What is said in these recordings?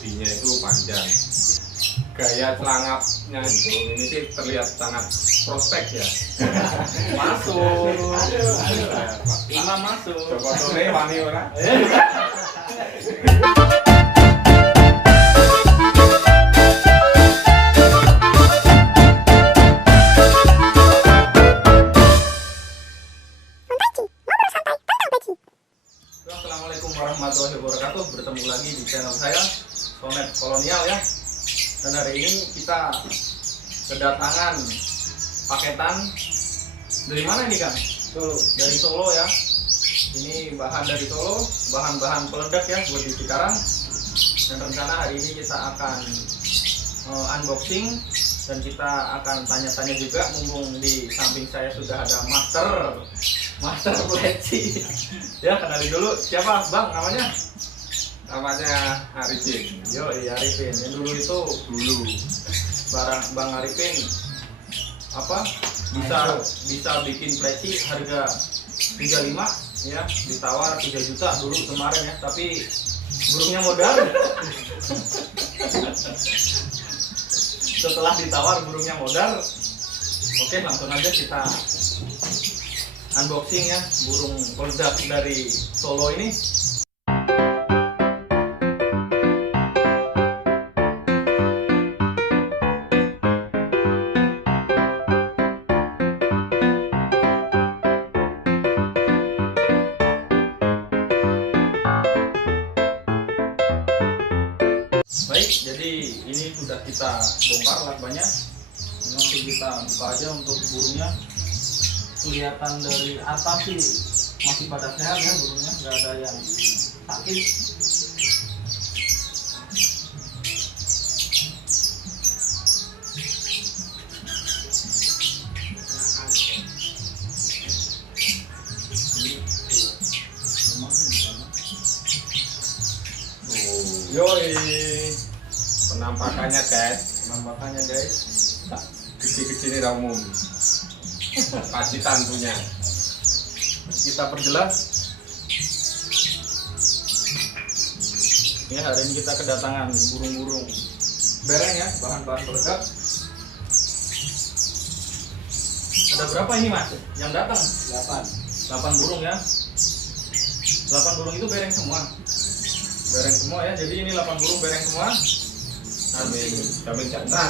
bodinya itu panjang. Gaya celangapnya burung ini sih terlihat sangat prospek ya. Masuk. Imam masuk. Coba sore wani ora? Assalamualaikum warahmatullahi wabarakatuh. Bertemu lagi di channel saya, Sonet Kolonial ya. Dan hari ini kita kedatangan paketan dari mana ini Kang? Solo. Dari Solo ya. Ini bahan dari Solo, bahan-bahan peledak ya buat di Cikarang. Dan rencana hari ini kita akan unboxing dan kita akan tanya-tanya juga, mumpung di samping saya sudah ada Master Pleci. Ya, kenali dulu siapa Bang namanya? Namanya Arifin. Yo, iya Arifin. Yang dulu itu barang Bang Arifin apa? Bisa bikin pleci harga 35 ya, ditawar 3 juta dulu kemarin ya, tapi burungnya modal. Setelah ditawar burungnya modal. Oke, langsung aja kita unboxing ya burung peledak dari Solo ini. Baik, jadi ini sudah kita bongkar lakbannya. Langsung kita buka aja untuk burungnya. Kelihatan dari atas sih masih pada sehat ya burungnya, nggak ada yang sakit. Yoi, penampakannya guys, gede-gede ini umum. Pacitan punya. Kita perjelas. Ya, hari ini kita kedatangan burung-burung bereng ya, bahan-bahan peledak. Ada berapa ini Mas yang datang? 8 burung ya. 8 burung itu bereng semua. Bereng semua ya. Jadi ini 8 burung bereng semua. Jamin jantan.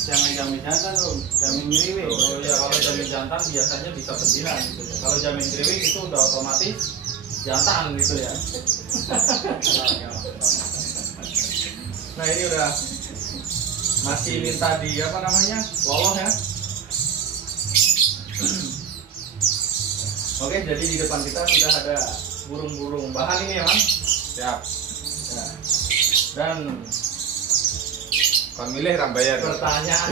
Jangan jamin jantan loh, jamin ngiriwik. Oh ya, kalau jamin jantan biasanya bisa betina gitu ya. Kalau jamin kriwik itu udah otomatis jantan gitu ya. Nah, ini udah masih minta di apa namanya? Loloh ya. Oke, jadi di depan kita sudah ada burung-burung bahan ini ya, Mas. Siap. Ya. Dan Pemilih rambayan. Pertanyaan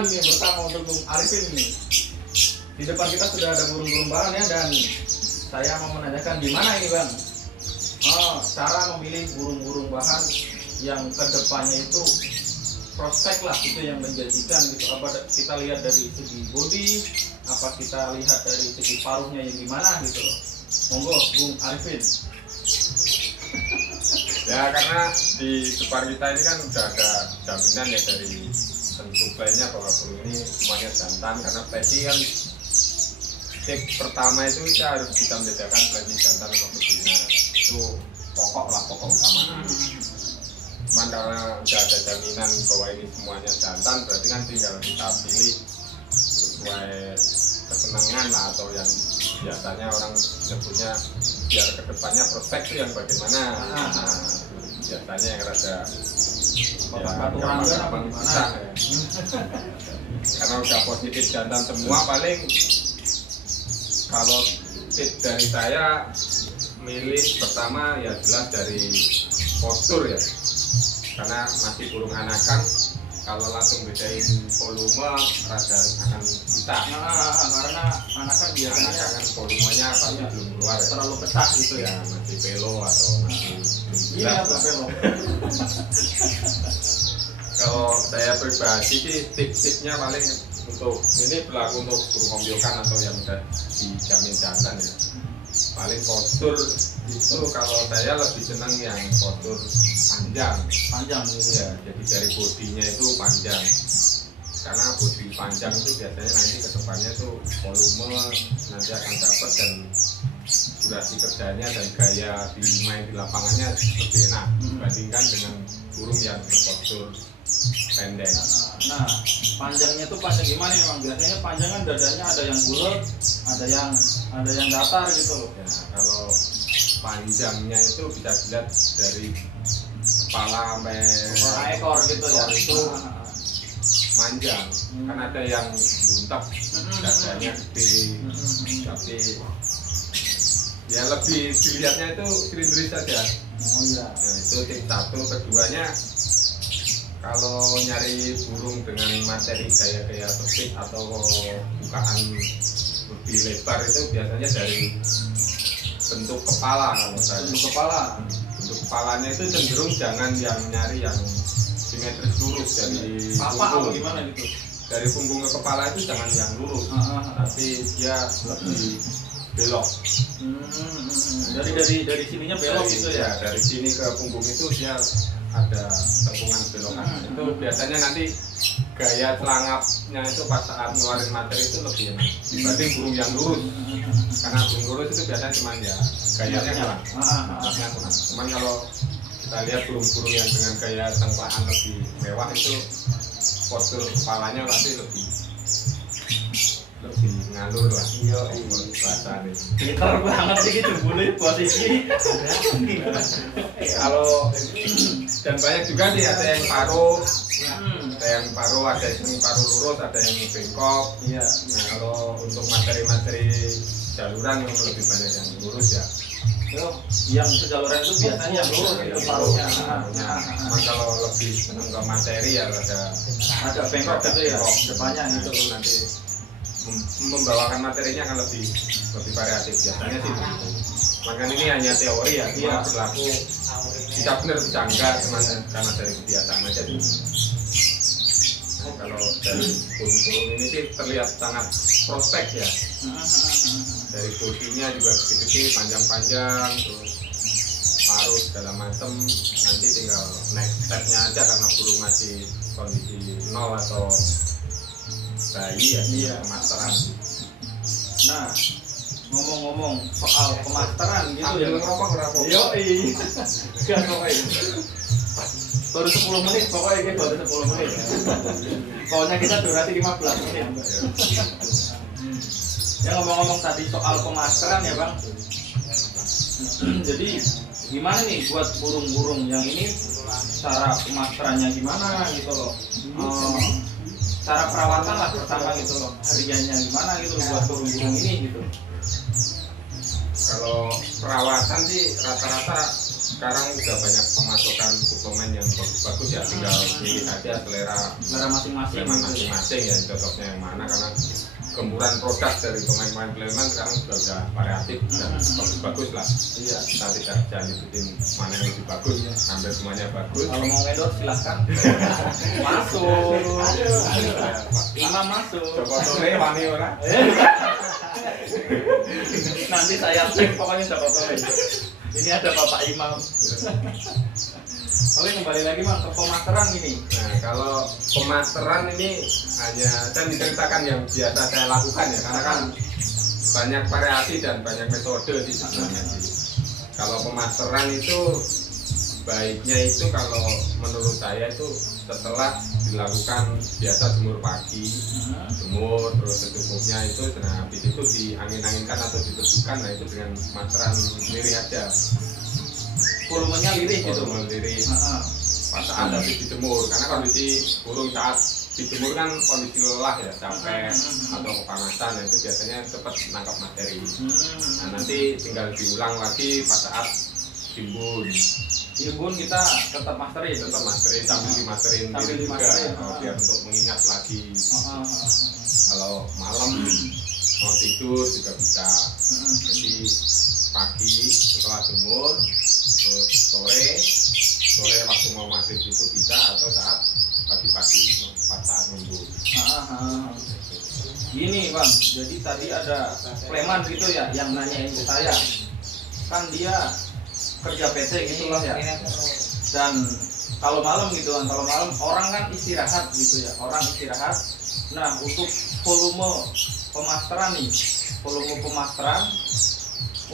nih pertama untuk Bung Arifin nih. Di depan kita sudah ada burung-burung bahan ya, dan saya mau menanyakan di mana ini Bang? Cara memilih burung-burung bahan yang kedepannya itu prospek lah, itu yang menjanjikan gitu. Apa kita lihat dari segi body, apa kita lihat dari segi paruhnya yang gimana gitu loh. Monggo Bung Arifin. Ya, karena di depan kita ini kan udah ada jaminan ya dari pensuplainya bahwa burung ini semuanya jantan, karena pleci kan tip pertama itu kita harus bisa membedakan pleci jantan atau betina. Itu pokok utama. Cuman karena udah ada jaminan bahwa ini semuanya jantan, berarti kan tinggal kita pilih sesuai kesenangan lah, atau yang biasanya orang sebutnya biar kedepannya prospek itu yang bagaimana. Biasanya yang rada gampang bisa ya. Karena udah positif jantan semua, paling kalau tip dari saya milih pertama ya jelas dari postur ya, karena masih burung anakan. Kalau langsung bedain volume rada akan bisa. Karena anakan biasanya kan volumenya pasti belum keluar ya. terlalu pecah gitu ya. Ya masih pelo atau masih belum Iya jelas apa lah. Bang? Kalau saya pribadi sih tip-tipnya paling untuk ini berlaku untuk burung ombyokan atau yang udah dijamin jantan ya. paling postur itu kalau saya lebih senang yang postur panjang gitu ya, jadi dari bodinya itu panjang, karena bodi panjang itu biasanya nanti ke depannya tuh volume nanti akan dapat dan durasi kerjanya dan gaya main di lapangannya lebih enak dibandingkan dengan burung yang berpostur pendek. Nah, panjangnya tuh panjang gimana memang? Biasanya panjang kan dadanya ada yang bulat, ada yang datar gitu loh. Ya, kalau panjangnya itu bisa dilihat dari kepala sampai Ekor gitu ya. itu manjang, kan ada yang buntap, dadanya gede, tapi ya lebih dilihatnya itu silindris saja. Oh iya. Nah, itu tip satu. Keduanya, kalau nyari burung dengan materi gaya-gaya speed atau bukaan lebih lebar itu biasanya dari bentuk kepala. Kalau saya Bentuk kepala. bentuk kepalanya itu cenderung jangan yang nyari yang simetris lurus dari Apa punggung. gimana gitu? Dari punggung ke kepala itu jangan yang lurus, tapi dia lebih belok. Dari sininya belok gitu ya. Dari sini ke punggung itu dia ada tepungan belokan. Itu biasanya nanti gaya celangapnya itu pas saat ngeluarin materi itu lebih enak dibanding burung yang lurus. Karena burung lurus itu biasanya cuma ya gayanya kurang. Gayanya kurang. Cuman kalau kita lihat burung-burung yang dengan gaya cengklakan lebih mewah itu postur kepalanya pasti lebih ngalur lah. Iya, bahasa ini. Pintar banget sih gitu boleh posisi. Kalau dan banyak juga sih, ada yang paruh, ada yang paruh lurus, ada yang bengkok. Iya. Nah, kalau untuk materi-materi jaluran yang lebih banyak yang lurus ya. Yang sejaluran itu biasanya yang lurus itu paruhnya. Cuman kalau lebih seneng ke materi ya Ada bengkok gitu ya. Depannya Nah, gitu. itu nanti membawakan materinya akan lebih variatif biasanya sih. Makanya ini hanya teori ya, dia berlaku bisa benar bisa enggak, cuman karena dari kebiasaan aja sih. Nah, kalau dari burung-burung ini sih terlihat sangat prospek ya. Dari bodinya juga gede-gede, panjang-panjang, terus paruh segala macam. Nanti tinggal next stepnya aja karena burung masih kondisi nol atau bayi ya, pemasteran. Nah, ngomong-ngomong soal pemasteran gitu ya. Ngerokok berapa? Yoi. Gak pokoknya. Baru 10 menit pokoknya ini baru 10 menit. Pokoknya kita durasi 15 menit. Ya ngomong-ngomong tadi soal pemasteran ya Bang. Jadi gimana nih buat burung-burung yang ini cara pemasterannya gimana gitu loh. Cara perawatan lah pertama gitu loh. Hariannya gimana gitu loh buat burung-burung ini gitu. Kalau perawatan sih rata-rata sekarang udah banyak pemasukan suplemen yang bagus-bagus ya, tinggal pilih aja selera masing-masing ya, cocoknya yang mana, karena gemburan produk dari pemain-pemain Sleman sekarang sudah variatif dan bagus-bagus lah. Iya. Kita tidak jangan nyebutin mana yang lebih bagus, hampir semuanya bagus. Kalau mau endorse silahkan. Masuk. Imam masuk. Coba sore wani ora. Nanti saya cek pokoknya Joko Tore. Ini ada Bapak Imam. Oke, kembali lagi Bang ke pemasteran ini. Nah, kalau pemasteran ini hanya dan diceritakan yang biasa saya lakukan ya, karena kan banyak variasi dan banyak metode sih sebenarnya sih. Kalau pemasteran itu baiknya itu kalau menurut saya itu setelah dilakukan biasa jemur pagi, jemur terus secukupnya itu, nah habis itu diangin-anginkan atau diteduhkan, nah itu dengan pemasteran lirih aja. Volumenya lirih gitu. Volume lirih. Pas saat habis dijemur, karena kondisi burung saat dijemur kan kondisi lelah ya, capek atau kepanasan, nah itu biasanya cepat menangkap materi. Nah nanti tinggal diulang lagi pas saat timbun. Timbun kita tetap masterin, sambil dimasterin diri juga, biar untuk mengingat lagi. Kalau malam mau tidur juga bisa. Jadi pagi setelah jemur, terus sore waktu mau maghrib itu bisa, atau saat pagi-pagi pas saat nunggu. Gini bang, jadi tadi ada preman gitu ya yang nanyain ke saya, kan dia kerja PT gitu lah ya, dan kalau malam gitu kan, kalau malam orang kan istirahat gitu ya, orang istirahat. Nah untuk volume pemasteran nih, volume pemasteran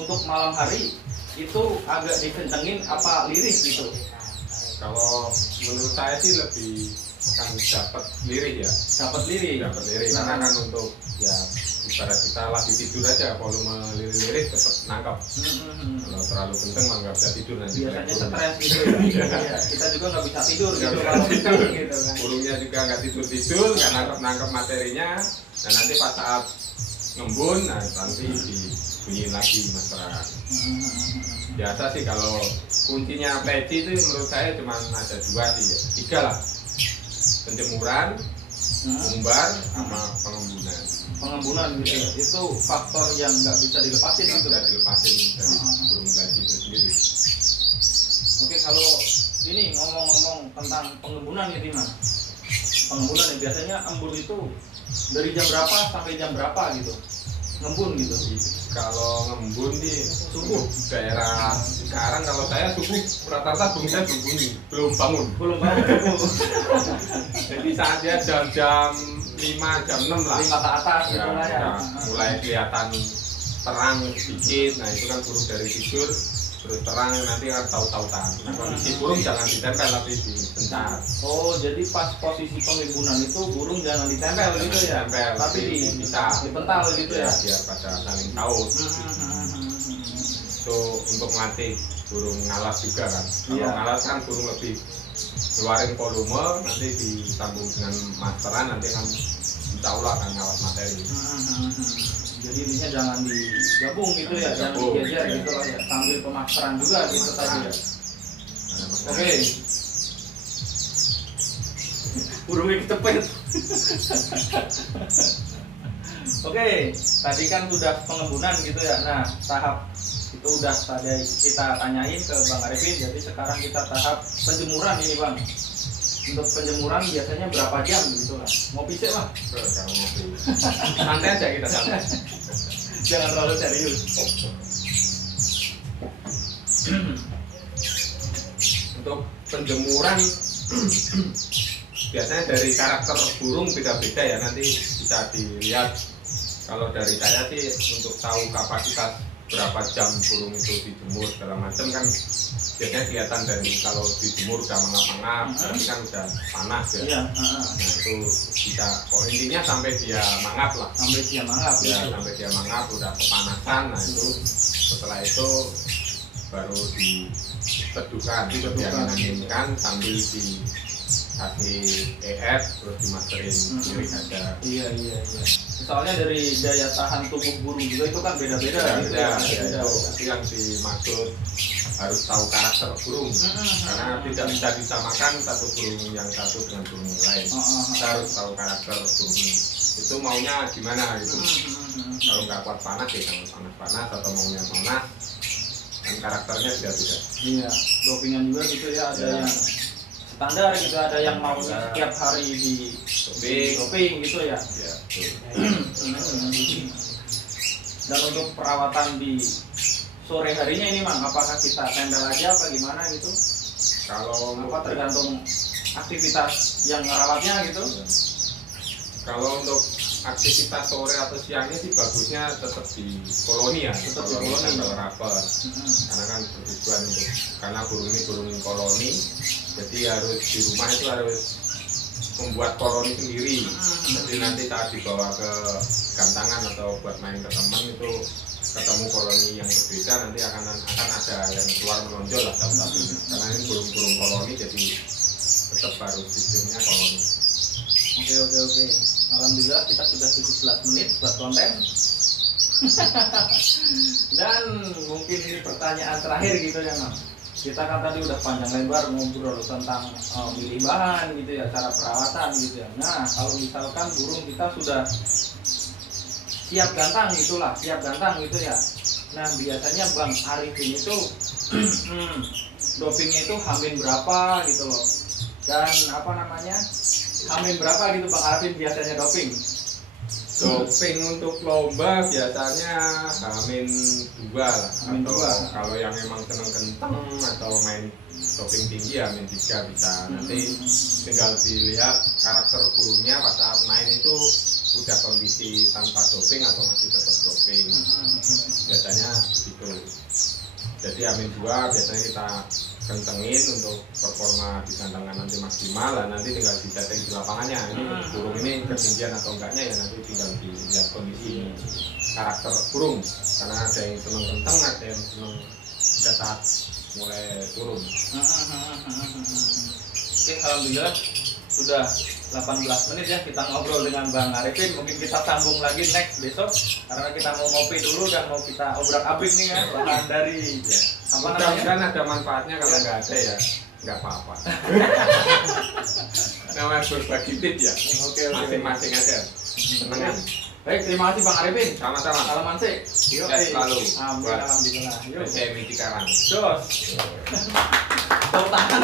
untuk malam hari itu agak dikencengin apa lirik gitu? Kalau menurut saya sih lebih akan dapat lirik ya. Dapat lirik. Dapat lirik karena kan untuk ya ibarat kita lagi tidur aja volume lirik tetap nangkap. Kalau terlalu kenceng mah nggak bisa tidur nanti. Biasanya stres gitu ya. Iya, kita juga nggak bisa tidur gitu kalau kenceng gitu kan. Burungnya juga nggak tidur nggak nangkap materinya. Dan nanti pas saat ngembun, nah nanti dibunyiin lagi masyarakat. Biasa sih kalau kuncinya peci itu menurut saya cuma ada dua sih ya. 3 lah, penjemuran, umbar, sama pengembunan. Pengembunan gitu ya. Itu faktor yang nggak bisa dilepasin Nggak gitu. bisa dilepasin dari burung peci itu sendiri. Oke, kalau ini ngomong-ngomong tentang pengembunan ya Mas. Pengembunan ya, biasanya embun itu dari jam berapa sampai jam berapa gitu? Ngembun gitu. Kalau ngembun di Subuh. daerah sekarang kalau saya subuh rata-rata burung saya belum bangun. Belum bangun subuh. Jadi saat dia jam 5 jam 6 lah. 5 ke atas Ya, gitu lah ya. udah mulai kelihatan terang sedikit. Nah itu kan burung dari tidur terus terang nanti kan tahu-tautan. Nah kondisi burung jangan ditempel tapi dipencar. Oh, jadi pas posisi pengembunan itu burung jangan ditempel gitu ya. Ditempel, Tapi bisa dipental gitu ya. Biar pada saling tahu. Itu untuk melatih burung ngalas juga kan. Kalau Iya. ngalas kan burung lebih keluarin volume, nanti disambung dengan masteran, nanti kan insya Allah akan ngawas materi. Jadi intinya jangan digabung gitu ya, jangan Digabung, digeser ya. gitu lah ya. Sambil pemasteran juga gitu tadi ya. Oke. Burungnya ketepet. Oke, tadi kan sudah pengembunan gitu ya. Nah, tahap itu udah tadi kita tanyain ke Bang Arifin. Jadi sekarang kita tahap penjemuran ini Bang. Untuk penjemuran biasanya berapa jam gitu lah? Ngopi sih Bang. Kalau ngopi. Santai aja kita santai. Jangan terlalu serius. Untuk penjemuran biasanya dari karakter burung beda-beda ya, nanti bisa dilihat. Kalau dari saya sih untuk tahu kapasitas berapa jam burung itu dijemur segala macam kan biasanya kelihatan dari kalau dijemur udah mengap-ngap berarti kan udah panas ya. Iya, Nah itu bisa, intinya sampai dia mangap lah. sampai dia mangap Ya, gitu. sampai dia mangap udah kepanasan. Nah itu setelah itu baru diteduhkan, diangin-anginkan sambil dikasih EF terus dimasterin lirik aja. Iya. Soalnya dari daya tahan tubuh burung juga itu kan beda-beda gitu ya. Ya, itu yang dimaksud harus tahu karakter burung karena tidak bisa disamakan satu burung yang satu dengan burung yang lain. Kita harus tahu karakter burung itu maunya gimana gitu. Kalau nggak kuat panas ya jangan panas atau maunya panas, kan karakternya beda-beda. Iya, dopingan juga gitu ya, ada yang standar gitu, ada yang mau setiap hari di doping gitu ya. Ya, betul. Dan untuk perawatan di sore harinya ini Mang, apakah kita tempel aja apa gimana gitu? Kalau Apa tergantung aktivitas yang merawatnya gitu? Kalau untuk aktivitas sore atau siangnya sih bagusnya tetap di koloni ya, Tetap di kalau koloni. tempel rapet. Karena kan bertujuan untuk, karena burung ini burung koloni, jadi harus di rumah itu harus membuat koloni sendiri. Jadi nanti saat dibawa ke gantangan atau buat main ke teman itu ketemu koloni yang berbeda, nanti akan ada yang keluar menonjol lah satu-satunya. Karena ini burung-burung koloni, jadi tetap harus sistemnya koloni. Oke. Alhamdulillah kita sudah 17 menit buat konten. Dan mungkin ini pertanyaan terakhir gitu ya Mang. Kita kan tadi udah panjang lebar ngobrol tentang milih bahan gitu ya, cara perawatan gitu ya. Nah kalau misalkan burung kita sudah siap gantang gitulah, siap gantang gitu ya. Nah biasanya Bang Arifin itu dopingnya itu hamin berapa gitu loh. Dan apa namanya, hamin berapa gitu Bang Arifin biasanya doping? Doping untuk lomba biasanya Hamin 2 lah. Hamin Atau 2. kalau yang memang seneng kentang atau main doping tinggi Hamin 3 bisa. Nanti tinggal dilihat karakter burungnya pas saat main itu udah kondisi tanpa doping atau masih tetap doping. Biasanya begitu. Jadi Hamin 2 biasanya kita kencengin untuk performa di kandangnya nanti maksimal lah, nanti tinggal disetting di lapangannya ini burung ini ketinggian atau enggaknya ya nanti tinggal dilihat kondisi karakter burung karena ada yang seneng kenceng, ada yang seneng pada saat mulai turun. Oke, alhamdulillah sudah 18 menit ya kita ngobrol dengan Bang Arifin. Mungkin kita sambung lagi next besok karena kita mau ngopi dulu dan mau kita obrak-abrik nih kan bahan dari apa namanya? Mudah-mudahan ada manfaatnya, kalau nggak ada ya nggak apa-apa. Namanya berbagi tips ya. Oke. Masing-masing aja. Senengan. Baik, terima kasih Bang Arifin. Sama-sama. Salaman sih. Yuk, Ya, selalu. Amin, Buat alhamdulillah. Yuk. PCMI Cikarang. Jos. Tepuk tangan.